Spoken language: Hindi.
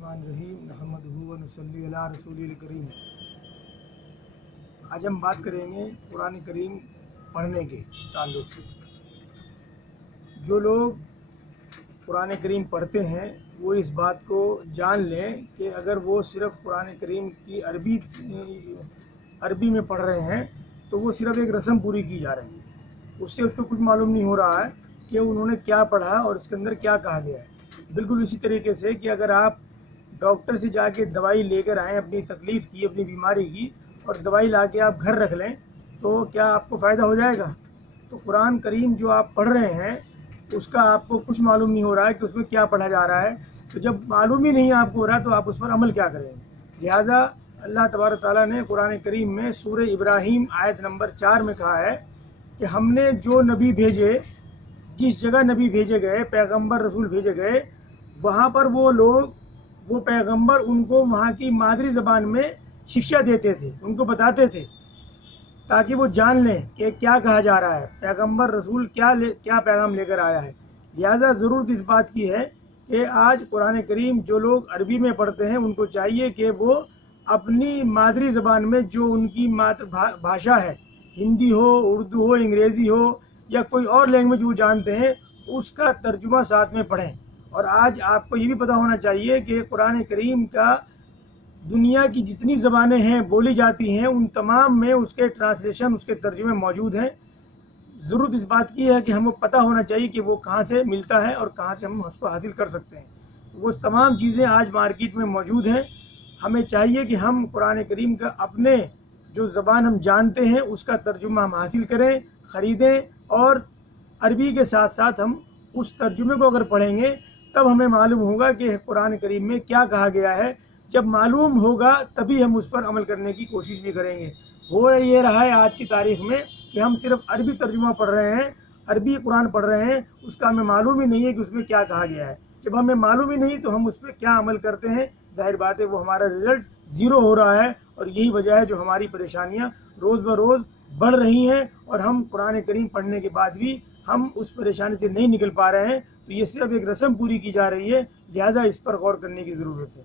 बिस्मिल्लाहिर्रहमानिर्रहीम नहमदुहु व नुसल्ली अला रसूलिल करीम। आज हम बात करेंगे कुरान करीम पढ़ने के ताल्लुक़ से। जो लोग कुरान करीम पढ़ते हैं वो इस बात को जान लें कि अगर वो सिर्फ़ कुरान करीम की अरबी में पढ़ रहे हैं तो वो सिर्फ़ एक रस्म पूरी की जा रही है, उससे उसको कुछ मालूम नहीं हो रहा है कि उन्होंने क्या पढ़ा और इसके अंदर क्या कहा गया है। बिल्कुल इसी तरीके से कि अगर आप डॉक्टर से जाके दवाई लेकर आएँ अपनी तकलीफ़ की, अपनी बीमारी की, और दवाई लाके आप घर रख लें तो क्या आपको फ़ायदा हो जाएगा? तो कुरान करीम जो आप पढ़ रहे हैं उसका आपको कुछ मालूम नहीं हो रहा है कि उसमें क्या पढ़ा जा रहा है। तो जब मालूम ही नहीं आपको हो रहा तो आप उस पर अमल क्या करेंगे? लिहाजा अल्लाह तबारक ताला ने कुरान करीम में सूरह इब्राहीम आयत नंबर 4 में कहा है कि हमने जो नबी भेजे, जिस जगह नबी भेजे गए, पैगंबर रसूल भेजे गए, वहाँ पर वो पैगंबर उनको वहाँ की मादरी ज़बान में शिक्षा देते थे, उनको बताते थे ताकि वो जान लें कि क्या कहा जा रहा है, पैगंबर रसूल क्या पैगाम लेकर आया है। लिहाजा ज़रूरत इस बात की है कि आज कुरान करीम जो लोग अरबी में पढ़ते हैं उनको चाहिए कि वो अपनी मादरी ज़बान में, जो उनकी भाषा है, हिंदी हो, उर्दू हो, अंग्रेज़ी हो या कोई और लैंग्वेज वो जानते हैं, उसका तर्जुमा साथ में पढ़ें। और आज आपको ये भी पता होना चाहिए कि कुरान करीम का दुनिया की जितनी ज़बानें हैं बोली जाती हैं उन तमाम में उसके ट्रांसलेशन, उसके तर्जुमे मौजूद हैं। ज़रूरत इस बात की है कि हमें पता होना चाहिए कि वो कहाँ से मिलता है और कहाँ से हम उसको हासिल कर सकते हैं। वो तमाम चीज़ें आज मार्केट में मौजूद हैं। हमें चाहिए कि हम कुरान करीम का अपने जो ज़बान हम जानते हैं उसका तर्जुमा हम हासिल करें, ख़रीदें, और अरबी के साथ साथ हम उस तर्जुमे को अगर पढ़ेंगे तब हमें मालूम होगा कि कुरान करीम में क्या कहा गया है। जब मालूम होगा तभी हम उस पर अमल करने की कोशिश भी करेंगे। हो ये रहा है आज की तारीख में कि हम सिर्फ अरबी तर्जुमा पढ़ रहे हैं, अरबी कुरान पढ़ रहे हैं, उसका हमें मालूम ही नहीं है कि उसमें क्या कहा गया है। जब हमें मालूम ही नहीं तो हम उस पर क्या अमल करते हैं, जाहिर बात है वो हमारा रिजल्ट ज़ीरो हो रहा है। और यही वजह है जो हमारी परेशानियाँ रोज़ ब रोज़ बढ़ रही हैं और हम कुरान करीम पढ़ने के बाद भी हम उस परेशानी से नहीं निकल पा रहे हैं। तो ये सिर्फ एक रस्म पूरी की जा रही है, लिहाजा इस पर गौर करने की ज़रूरत है।